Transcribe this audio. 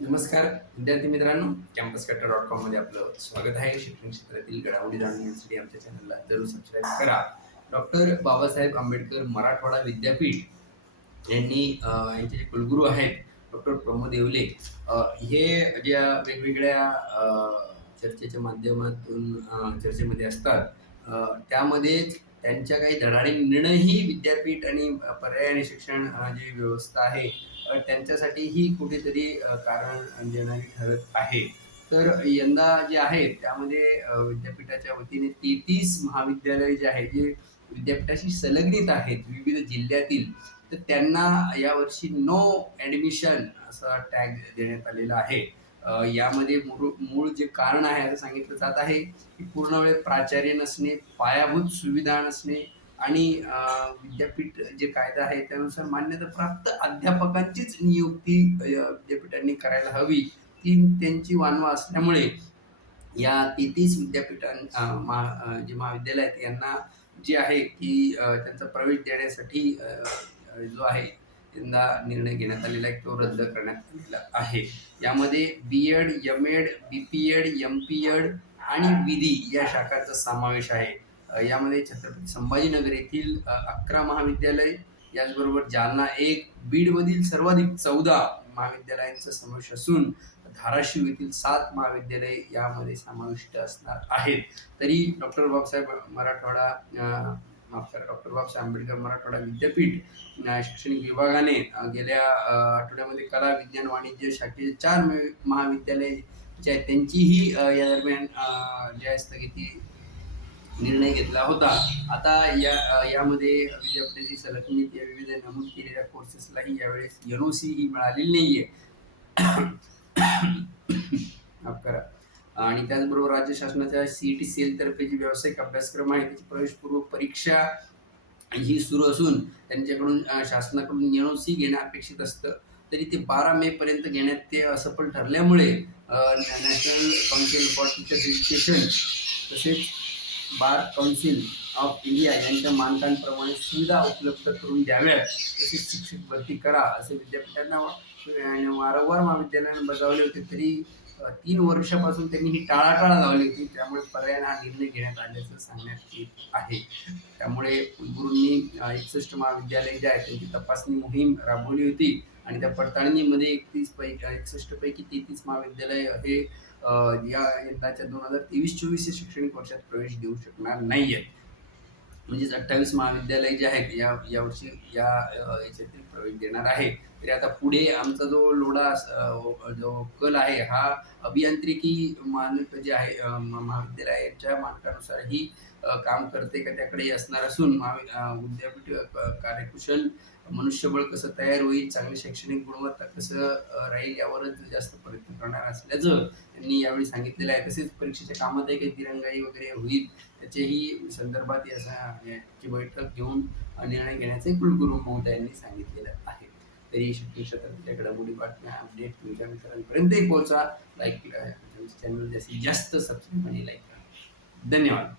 नमस्कार विद्यार्थी मित्रांनो कॅम्पस कट्टा डॉट कॉममध्ये आपलं स्वागत आहे. शिक्षण क्षेत्रातील घडामोडी जाणून घेण्यासाठी आमच्या चॅनलला जरूर सबस्क्राईब करा. डॉक्टर बाबासाहेब आंबेडकर मराठवाडा विद्यापीठ यांनी यांचे जे कुलगुरू आहेत डॉक्टर प्रमोद येवले हे ज्या वेगवेगळ्या चर्चेच्या माध्यमातून चर्चेमध्ये असतात त्यामध्येच त्यामध्ये त्यांच्या काही धडाडी निर्णयही विद्यापीठ आणि पर्याय आणि शिक्षण जी व्यवस्था आहे त्यांच्यासाठीही कुठेतरी कारण देणारी ठरत आहे. तर यंदा जे आहे त्यामध्ये विद्यापीठाच्या वतीने तेहतीस महाविद्यालय जे आहे जे विद्यापीठाशी संलग्नित आहेत विविध जिल्ह्यातील तर त्यांना यावर्षी नो ॲडमिशन असा टॅग देण्यात आलेला आहे. यामध्ये मूळ मूळ जे कारण आहे असं सांगितलं जात आहे की पूर्ण वेळ प्राचार्य नसणे पायाभूत सुविधा नसणे आणि विद्यापीठ जे कायदा आहे त्यानुसार मान्यताप्राप्त अध्यापकांचीच नियुक्ती विद्यापीठांनी करायला हवी. ती त्यांची वानवा असल्यामुळे या तेहतीस विद्यापीठां महा जे महाविद्यालय आहेत यांना जे आहे की त्यांचा प्रवेश देण्यासाठी जो आहे यंदा निर्णय घेण्यात आलेला आहे तो रद्द करण्यात आलेला आहे. यामध्ये B Ed M Ed B P Ed M P Ed आणि विधी या शाखांचा समावेश आहे. यामध्ये छत्रपती संभाजीनगर येथील अकरा महाविद्यालय याचबरोबर जालना एक बीडमधील सर्वाधिक चौदा महाविद्यालयांचा समावेश असून धाराशिव येथील सात महाविद्यालय यामध्ये समाविष्ट असणार आहेत. तरी डॉक्टर बाबासाहेब मराठवाडा माफ करा डॉक्टर बाबासाहेब आंबेडकर मराठवाडा विद्यापीठ शैक्षणिक विभागाने गेल्या आठवड्यामध्ये कला विज्ञान वाणिज्य शाखेचे चार महाविद्यालय जे आहेत त्यांचीही या दरम्यान अ, जे आहे स्थगिती निर्णय घेतला होता. आता या यामध्ये विद्यापीठाची सलग्नित या विविध नमूद केलेल्या कोर्सेसलाही यावेळेस एन ओ सी ही मिळालेली नाही आहे करा. आणि त्याचबरोबर राज्य शासनाच्या सी टी सेल तर्फे जी व्यावसायिक अभ्यासक्रम आहे त्याची प्रवेशपूर्व परीक्षा ही सुरू असून त्यांच्याकडून शासनाकडून एन ओ सी घेणं अपेक्षित असतं. तरी ते बारा मे पर्यंत घेण्यात ते असफल ठरल्यामुळे national council for teachers education तसेच बार काउन्सिल ऑफ इंडिया यांच्या मानकांप्रमाणे सुविधा उपलब्ध करून द्याव्यात. तसेच शिक्षक भरती करा असे विद्यापीठांना वारंवार महाविद्यालयाने बजावले होते तरी तीन वर्षापासून त्यांनी ही टाळाटाळ लावली होती. त्यामुळे पर्याय हा निर्णय घेण्यात आल्याचं सांगण्यात येत आहे. त्यामुळे कुलगुरूंनी एकसष्ट महाविद्यालय जे आहे त्यांची तपासणी मोहीम राबवली होती आणि त्या पडताळणीमध्ये एकतीस पैकी एकसष्ट पैकी तेहतीस महाविद्यालय हे या यंदाच्या दोन हजार तेवीस चोवीस या शैक्षणिक वर्षात प्रवेश देऊ शकणार नाही आहेत म्हणजेच अठ्ठावीस महाविद्यालय जे आहेत या यावर्षी या याच्यातील प्रवेश देणार आहे. तरी आता पुढे आमचा जो लोढा जो कल आहे हा अभियांत्रिकी मानक जे आहे म- महाविद्यालयाच्या मानकानुसार ही काम करते का त्याकडे असणार असून महावि विद्यापीठ कार्यकुशल मनुष्यबळ कसं तयार होईल चांगली शैक्षणिक गुणवत्ता कसं राहील यावरच जास्त प्रयत्न करणार असल्याचं त्यांनी यावेळी सांगितलेलं आहे. तसेच परीक्षेच्या कामातही काही दिरंगाई वगैरे होईल त्याच्याही संदर्भात याची बैठक घेऊन निर्णय घेण्याचे कुलगुरू महोदयांनी सांगितलेलं आहे. तरी शिक्षण क्षेत्रातल्या घडामोडी बातम्या अपडेट तुमच्या मित्रांपर्यंतही पोहोचा. लाईक चॅनल जास्तीत जास्त सबस्क्राईब आणि लाईक करा. धन्यवाद.